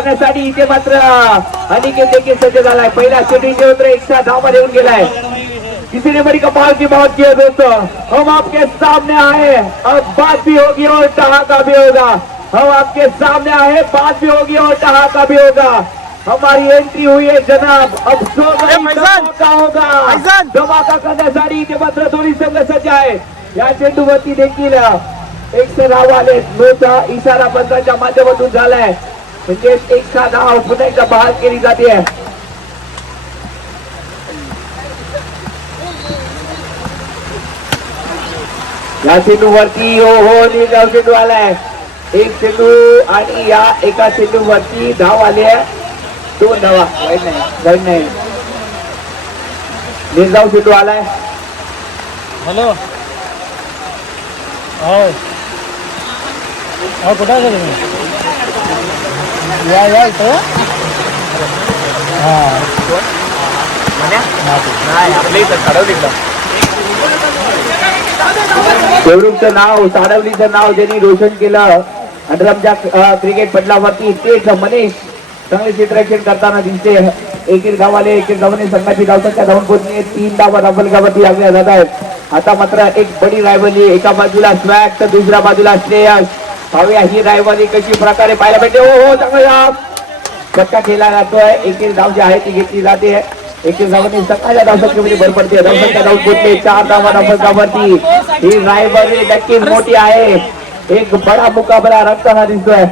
साठी इथे मात्र अनिकेत देखील सज्ज झालाय. पहिल्या चेंडूचे उत्तर 110 येऊन गेलाय. किसी ने बड़ी कमाल की बात की है दोस्तों. हम आपके सामने आए, अब बात भी होगी और ठहाका भी होगा. हम आपके सामने आए, बात भी होगी और ठहाका भी होगा. हमारी एंट्री हुई है जनाब. अब धमाका होगा. धमाका करण्यासाठी इथे मात्र दोन्ही संघ सज्ज आहे. या चेंडूवरती देखील एक सराव आले. नोचा इशारा पंचांच्या माध्यमातून झालाय. म्हणजे एक धाव पुन्हा एकदा बहाल केली जाते. या चेंडूवरती हो निर्धाव चेंडू आलाय. एक चेंडू आणि या एका चेंडूवरती धाव आली आहे. 2 धावा. नाही निर्धाव चेंडू आलाय. हॅलो हो कुठं आहे तुम्ही? या इथं शोरूमचं नाव, साडवलीचं नाव ज्यांनी रोशन केलं अंडरमच्या क्रिकेट पटलावरती तेच मनीष चांगले चित्ररक्षण करताना दिसते. एक धावाले एक धावाने संघाची धावसंख्या धावून पोहोचणे. 3 धावा धावलगावरती लागल्या जात आहेत. आता मात्र एक बडी रायवली. एका बाजूला स्वॅग तर दुसऱ्या बाजूला श्रेयस. पाहूया ही रायवली कशी प्रकारे पाहायला भेटते. हो चांगला फटका केला जातोय. एक धाव जी आहे ती घेतली जाते. एक धावाने संघाच्या धावसंख्येमध्ये भर पडते. धावसंख्या धावून पोहोचले. 4 धावा धावलगावरती. ही रायवली नक्कीच मोठी आहे. एक बडा मुकाबला रंगताना दिसतोय.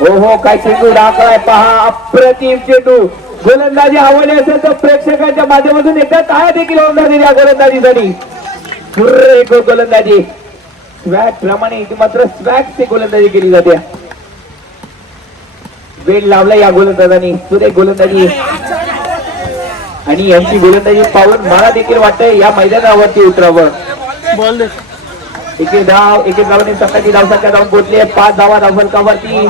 हो काय चेंडू टाकलाय पहा. अप्रतिम चेंडू. गोलंदाजी आवडली असेल तर प्रेक्षकांच्या माध्यमातून एकदा टाळ्या देखील होऊन जातील या गोलंदाजीसाठी. पुरे गोलंदाजी स्वॅग प्रमाणे इथे मात्र स्वॅगची गोलंदाजी केली जाते. वेळ लावला या गोलंदाजांनी. सुरेख गोलंदाजी आणि यांची गोलंदाजी पाहून मला देखील वाटतंय या मैदानावरती उतरावं. एक धावाने संघाची धावसंख्या धावून पोहोचली. 5 धावा धावलगावरती.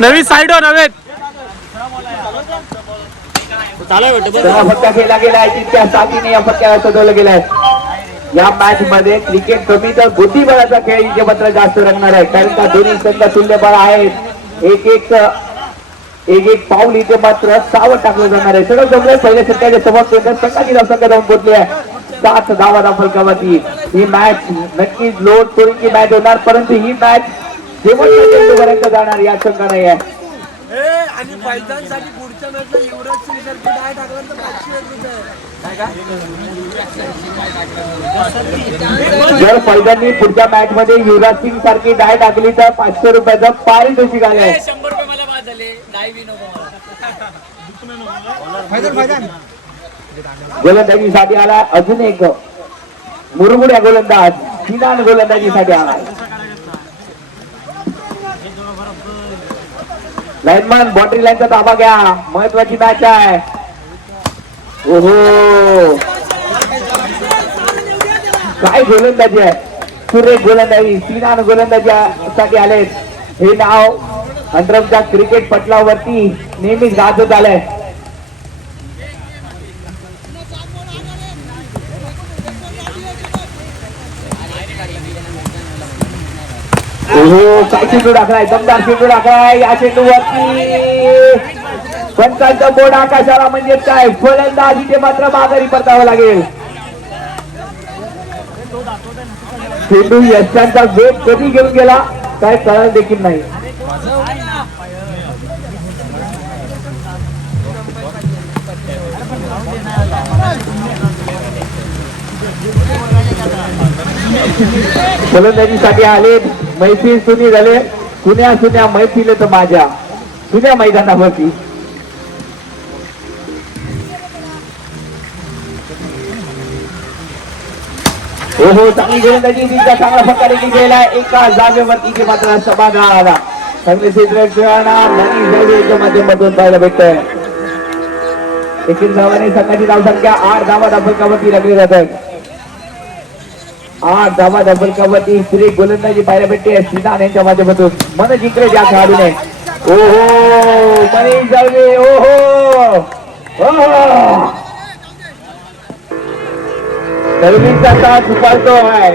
नवी साईड नव्हे फटका खेळला गेलाय. तितक्या साथीने या फटक्याला सजवलं गेलाय. या मॅच मध्ये क्रिकेट कमी तर बुद्धिबळाचा खेळ इथे मात्र जास्त रंगणार आहे. कारण का दोन्ही संघ तुल्यबळ आहेत. एक पाऊल इथे मात्र सावध टाकलं जाणार आहे. सगळं जमलंय. पहिल्या षटकाच्या समाप्त संघाची धावसंख्या धावून पोहोचली आहे. 7 धावा धावलगावरती. ही मॅच नक्कीच लोड तोडीची मॅच होणार. परंतु ही मॅच शेवटच्या चेंडूपर्यंत जाणार या शंका नाही आहे. आणि पैजांसाठी पुढच्या मॅचला युवराज सिंग सारखी डाय टाकला तर 500 जर पैजांनी पुढच्या मॅच मध्ये युवराज सिंग सारखी डाय टाकली तर 500 रुपयाचा पारितोषिक आहे. 100 रुपये मला बाद झाले. डाय बी नको गोलंदाजीसाठी आला अजून एक मुरमुड्या गोलंदाज. सिनान गोलंदाजीसाठी आला. लाईनमन बॉटरी लाईनचा ताबा घ्या. महत्वाची मॅच आहे. ओहो काय गोलंदाजी आहे. सुरेख गोलंदाजी. सिनान गोलंदाजीसाठी आलेत. हे नाव अंडरमच्या क्रिकेट पटलावरती नेहमीच गाजत आलंय. काय चेंडू टाकलाय. दमदार चेंडू टाकलाय. या चेंडूवरती पंचांचा बोर्ड आकाशाला. म्हणजे काय फलंदाज इथे मात्र माघारी परतावं लागेल. चेंडू यशांचा वेग कधी घेऊन गेला काय कळलं देखील नाही. फलंदाजीसाठी आले. मैफिल सुनी झाले. सुन्या मैफिल तर माझ्या सुन्या मैदानावरती. हो चांगली गोलंदाजी. चांगला फटका देखील गेला. एका जागेवरती मात्र समाधान आला. चांगले क्षेत्ररक्षणाच्या माध्यमातून पाहायला भेटतंय. एकूण धावाने संघाची धावसंख्या 8 धावा धावलगावरती लागली जात आहेत. 8 धावा धावलगावरती सुरेख गोलंदाजी पाहायला भेटते. सिनान यांच्या माध्यमातून मन जिंकले ज्या खेळाडूने. ओहो मनीष जावले. ओहो सर्विसचा तास उपालतो आहे.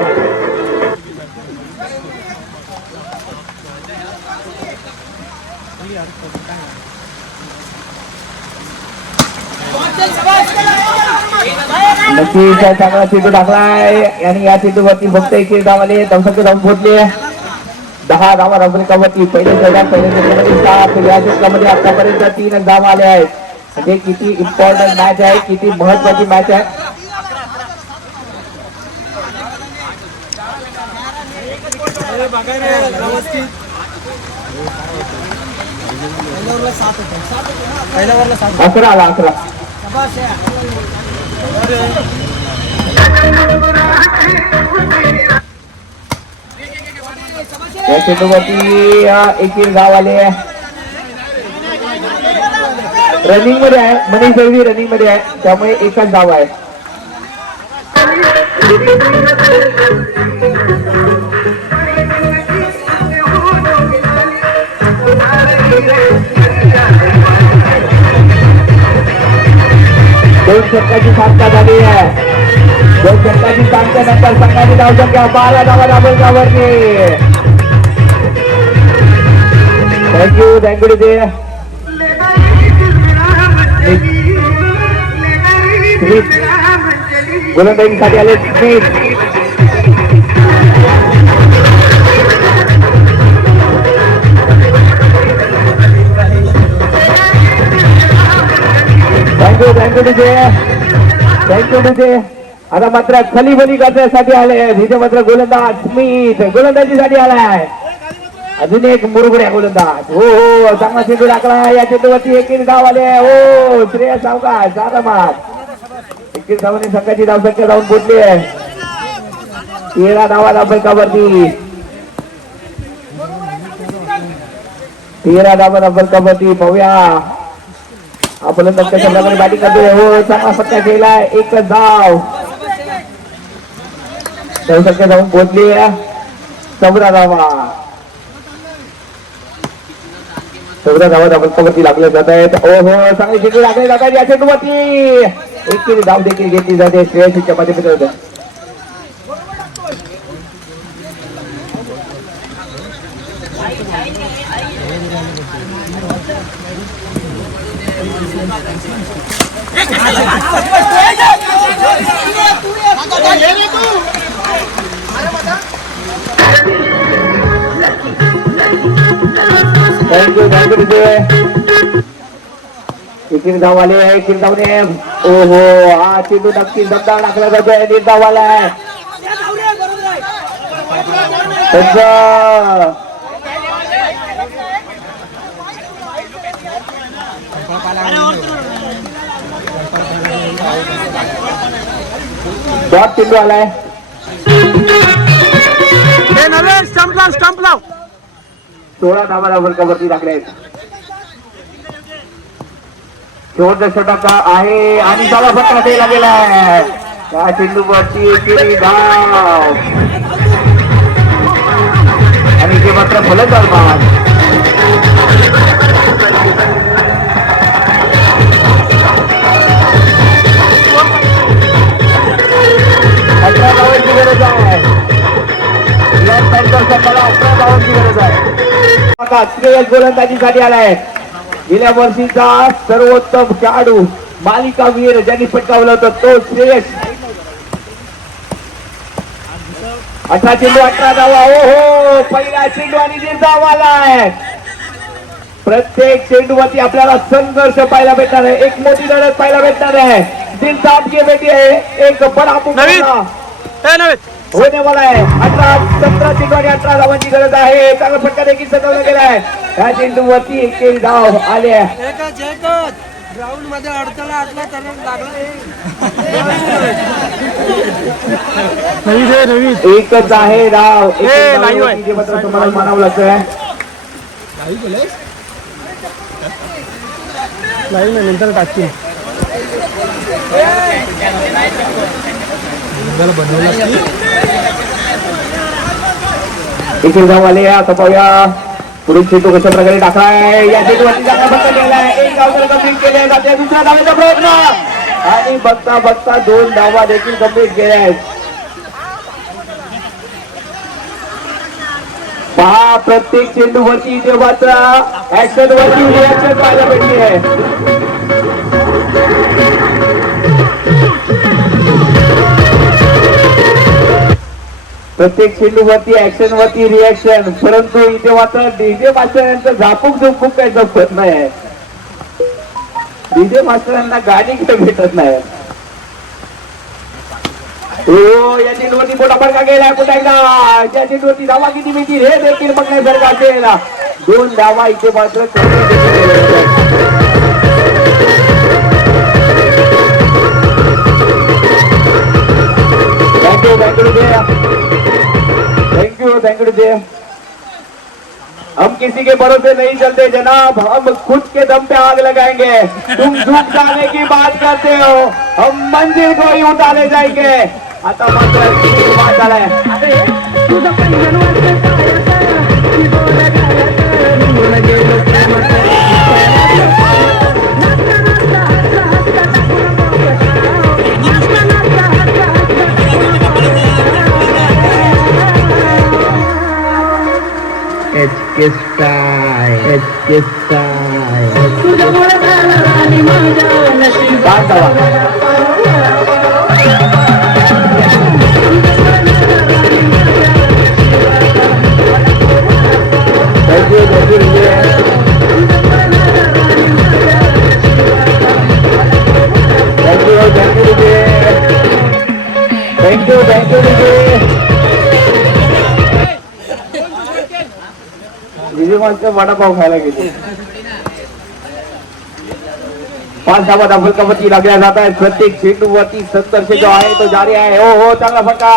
नक्कीच चांगला चेंडू टाकलाय आणि या चेंडूवरती फक्त एक धावाले धावसंख्या धावून पोहोचले. 10 धावा धावसंख्यावरती पहिल्या षटकामध्ये 7. या षटकामध्ये आतापर्यंत 3 धावा आले आहेत. म्हणजे किती इम्पॉर्टंट मॅच आहे, किती महत्वाची मॅच आहे. अकरा आला 11. या चेंडूवरती एक धाव आले. रनिंग मध्ये आहे, मनीष दळवी रनिंग मध्ये आहे, त्यामुळे एकच धाव आहे. दोन षटकाची सांगता झाली आहे. 2 षटकाची सांगल्यानंतर संघाची धावसंख्या 12 धावा धावसंख्यावरती. थँक्यू तिथे गोलंदाजीसाठी आले स्मिथ. थँक्यू तिथे आता मात्र खलीबली करण्यासाठी आले. तिथे मात्र गोलंदाज स्मिथ गोलंदाजीसाठी आलाय. अजून एक मुरगुड्या गोलंदाज. हो हो चांगला चेंडू टाकला. या चेंडूवरती एक धाव आले. हो श्रेयस सावकाश आरामात. 21 धावांनी संघाची धावसंख्या जाऊन पोहोचली आहे. 13 धावा धावसंख्यावरती. 13 धावा धावसंख्यावरती. पाहूया आपण कशा प्रकारे बॅटिंग करतोय. हो चांगला फटका केलाय. एकच धाव धावसंख्या जाऊन पोहोचली आहे. 14 धावा. 14 धावा धावसंख्यावरती लागले जात आहेत. ओ हो चांगली चेंडू लागले जात आहेत. या चेंडूवरती एक धाव देखील घेतली जाते. श्रेयसच्या माध्यमातून थँक्यू एक धाव आले. एक धावने ओ हो हा चेंडू नक्की दमदार टाकला जातोय. 1 धाव आलाय. डॉट चेंडू आलाय. स्टंप लाव. 16 धावा धावसंख्यावरती टाकले आहेत. शेवटचा षटक आहे आणि त्याला फटका द्यायला गेलाय. त्या चेंडूवरती एक धाव आणि ते मात्र फलंदाज बाद. अठरा धावांची गरज आहे. संघाला 18 धावांची गरज आहे. श्रेयस गोलंदाजीसाठी आलाय. गेल्या वर्षीचा सर्वोत्तम खेळाडू मालिकावीर ज्यांनी पटकावलं होतं तो श्रेयस. 18 चेंडू 18 धावा. हो हो पहिला चेंडू आणि 1 धाव आलाय. प्रत्येक चेंडूवरती आपल्याला संघर्ष पाहायला भेटणार आहे. एक मोठी लढत पाहायला भेटणार आहे. दिल साफ की बेटी आहे. एक बडा होने वाला आहे. 17 चेंडू आणि 18 धावांची गरज आहे. चांगला फटका देखील सजवला गेलाय. त्या चेंडूवरती एक धाव आले. ग्राउंड मध्ये अडथळा असला तर एकच आहे धाव. मात्र तुम्हाला मानावं लागतंय. नंतर टाकतील एक धाव आले. आता पाहूया पुढील चेंडू कशा प्रकारे टाकलाय. या चेंडूवरती चांगला फटका केलाय. एक धाव तर कंप्लीट केले जाते. दुसऱ्या धावेचा प्रयत्न आणि बघता बघता 2 धावा देखील कंप्लीट केल्या आहेत. पहा प्रत्येक चेंडू वरती इथे मात्र ऍक्शन वरती रिॲक्शन पाहायला भेटली आहे. प्रत्येक चेंडू वरती ऍक्शन वरती रिॲक्शन, परंतु इथे मात्र डीजे मास्टर यांचं झापूक झुपूक काही जमत नाही. डीजे मास्टरांना गाणी काही भेटत नाही. हो या चेंडूवरती मोठा फटका गेला पुन्हा एकदा. या चेंडूवरती धावा किती मिळतील हे देखील बघण्यासारखं असेल. 2 धावा इथे मात्र थैंक यू। हम किसी के भरोसे नहीं चलते जनाब, हम खुद के दम पे आग लगाएंगे। तुम झूठ जाने की बात करते हो, हम मंजिल को ही उठा ले जाएंगे। आता मात्र बात झालाय. थँक्यू विजय मास्टर वडापाव खायला गेले. 5 धावा धावलकावरती लागल्या जात आहेत. प्रत्येक चेंडूवरती संघर्ष जो आहे तो जारी आहे. हो चांगला फटका,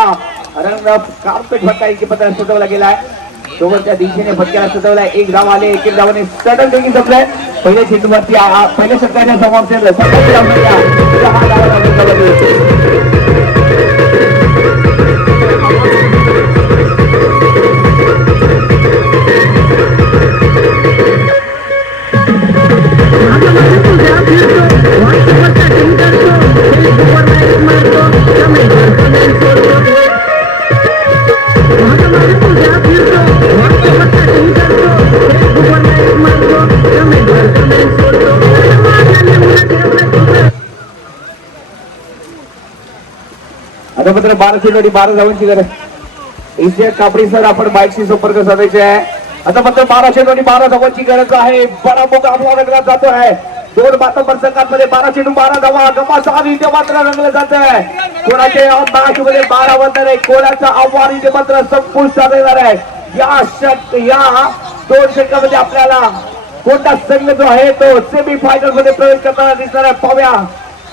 रंग कार्पेट फटका इथे पत्र सजवला गेलाय. सोबतच्या दिशेने फटक्याला सजवलाय. 1 धाव आले. 1 धावाने सडन देखील जपलाय. पहिल्या चेंडूवरती पहिल्या षटकाच्या समाप्त आता मात्र 12 चेंडू 12 धावांची गरज. इथे कापडी सर आपण बाईकशी संपर्क साधायचे आहे. आता मात्र 12 चेंडू 12 धावांची गरज आहे. बडा मुकाबला रंगला जातो आहे. 2 मातबर संघांमध्ये 12 चेंडू 12 धावा. गमासार इथे मात्र रंगलं जात आहे. कोणाचे मॅच मध्ये 12 बंदर आहे, कोणाचा आव्हान इथे मात्र संपुष्टात येणार आहे. या 2 षटकामध्ये आपल्याला कोणता संघ जो आहे तो सेमी फायनल मध्ये प्रवेश करताना दिसणार आहे. पाहूया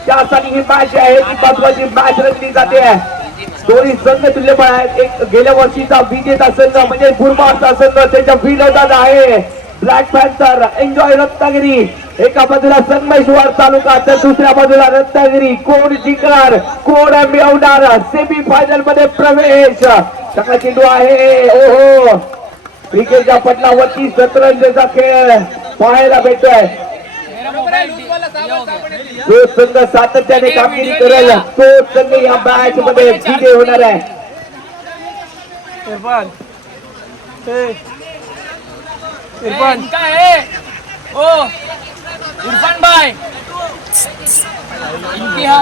त्यासाठी ही मॅच आहे, ही महत्वाची मॅच रंगली जाते आहे. दोन्ही संघ तुल्यबळ आहेत. एक गेल्या वर्षीचा विजेता संघ म्हणजे गुरबाडचा संघ, त्याच्या विरोधात आहे ब्लॅक पॅन्थर एन्जॉय रत्नागिरी. एका बाजूला संगमेश्वर तालुका तर दुसऱ्या बाजूला रत्नागिरी. कोण जिंकणार, कोण मिळवणार सेमी फायनल मध्ये प्रवेश. चांगला चेंडू आहे. ओहो क्रिकेटच्या पटलावरती शतरंजचा खेळ पाहायला भेटतोय. जो संघ सातत्याने कामगिरी करेल तो संघ या मॅच मध्ये विजय होणार आहे. इरफान काय आहे ओ इरफान भाई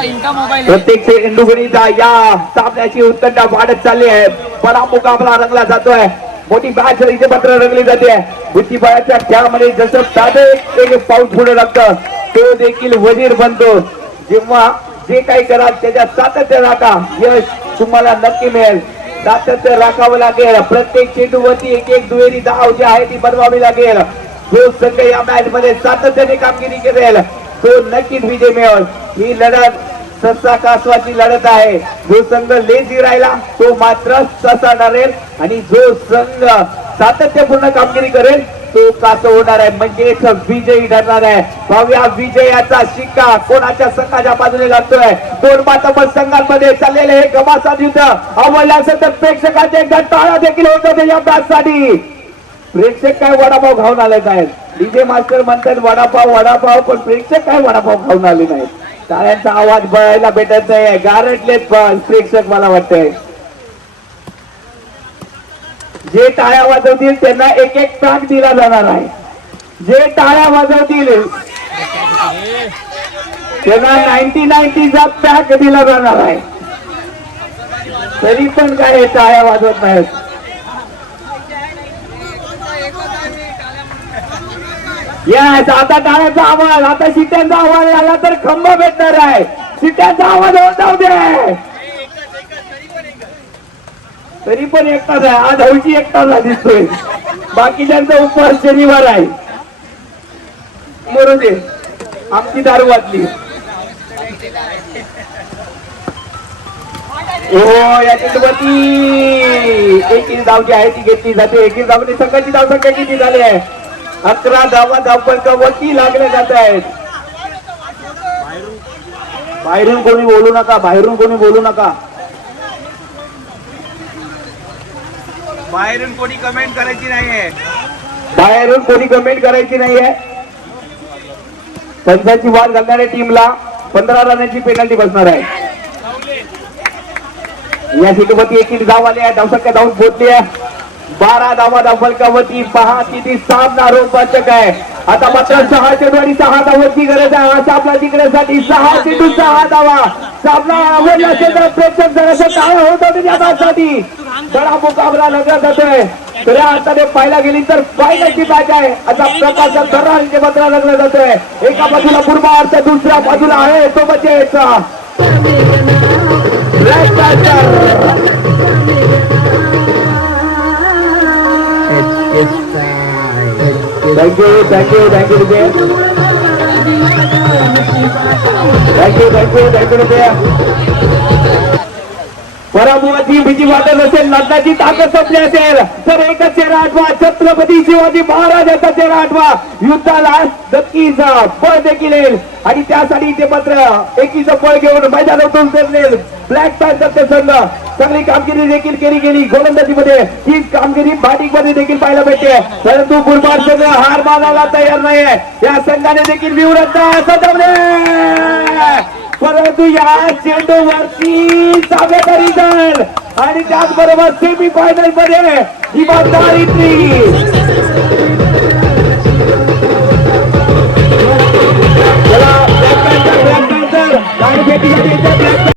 इनका मोबाईल प्रत्येक चेंडूगणीचा या सामन्याची उत्कंठा वाढत चालली आहे. बडा मुकाबला रंगला जातोय. मोठी मॅच इथे मात्र रंगली जाते. बुद्धिबळाच्या खेळामध्ये जसं साधे एक पाऊल पुढे लागतं तो देखील वजीर बनतो. जेव्हा जे काही कराल त्याच्या सातत्य राखा, यश तुम्हाला नक्की मिळेल. सातत्य राखावं लागेल. प्रत्येक चेंडूवरती एक दुहेरी धाव जी आहे ती बनवावी लागेल. जो संघ या मॅच मध्ये सातत्याने कामगिरी करेल तो नक्कीच विजय मिळेल. ही लढत ससा कासवाची लढत आहे. जो संघ लेझी राहिला तो मात्र ससा ठरेल आणि जो संघ सातत्यपूर्ण कामगिरी करेल तो कासव होणार आहे, म्हणजेच विजयी ठरणार आहे. पाहूया विजयाचा शिक्का कोणाच्या संघाच्या बाजूने लागतोय. 2 मातबर संघांमध्ये चाललेले हे घमासान युद्ध आवडलं असेल तर प्रेक्षकांचे एकदा टाळ्या देखील होत होते या मॅचसाठी. प्रेक्षक काय वडापाव खाऊन आले नाहीत. डीजे मास्टर म्हणतात वडापाव वडापाव, पण प्रेक्षक काय वडापाव खाऊन आले नाहीत. टाळ्यांचा आवाज बघायला भेटत नाही, गारटलेत पण प्रेक्षक मला वाटतंय. जे टाळ्या वाजवतील त्यांना एक एक पॅक दिला जाणार आहे. जे टाळ्या वाजवतील त्यांना 90-90चा पॅक दिला जाणार आहे. तरी पण काय टाळ्या वाजवत नाहीत. यस, आता टाळ्याचा आवाज, आता शिट्यांचा आवाज आला तर खंब भेटणार आहे. शिट्यांचा आवाज जाऊ दे. तरी पण एकटाच आहे आज, हौशी एकटाच दिसतोय. बाकीच्यांचा उपवास शनिवार आहे. बरोबर दे, आमची दारू वाजली. हो, या चित्रपती एकीच धावची आहे ती घेतली जाते. एकीच धावणे संघाची धावसंख्या किती झाली आहे? 11 धावा धावपलकावरती लागले जात आहेत. बाहेरून कोणी बोलू नका, बाहेरून कोणी बोलू नका. बाहेरून कोणी कमेंट करायची नाहीये. बाहेरून कोणी कमेंट करायची नाहीये. पंचांची वाद घालणाऱ्या टीमला 15 रनाची पेनल्टी बसणार आहे. या सिटूवरती एक धाव आली आहे. धावसंख्या धावून पोहोचली आहे 12 धावा धावफलकावरती. पहा किती सामना रोमांचक आहे. आता मात्र 6 चेंडू 6 धावांची गरज आहे. हा सामना जिंकण्यासाठी 6 चेंडू 6 धावा. सामना आवडला असेल तर प्रेक्षक जरासं टाळ्या होत होते या मॅचसाठी. बडा मुकाबला लढला जातोय. खऱ्या अर्थाने पाहायला गेली तर फायनलची मॅच आहे. असा प्रकारचा दरारीचे मात्र लढला जातोय. एका बाजूला बुरबार तर दुसऱ्या बाजूला आहे तो म्हणजे black panther. Thank you thank you thank you रुपये. थँक्यू थँक्यू थँक्यू रुपये. पराभवाची भीती वाटत असेल, लढण्याची ताकद संपली असेल तर एकच चेहरा आठवा, छत्रपती शिवाजी महाराजांचा चेहरा आठवा. युद्धाला नक्कीच फळ देखील येईल आणि त्यासाठी ते मात्र एकीचं फळ घेऊन मैदानातून उतरले ब्लॅक पॅन्थरचे संघ. चांगली कामगिरी देखील केली गेली गोलंदाजीमध्ये. ही कामगिरी बॅटिंग मध्ये देखील पाहायला भेटते. परंतु बुरबाड संघ हार मानायला तयार नाहीये. या संघाने देखील विवरता सजवले, परंतु या चेंडूवरती सावेदारी दल आणि त्याचबरोबर सेमी फायनल मध्ये इमानदारी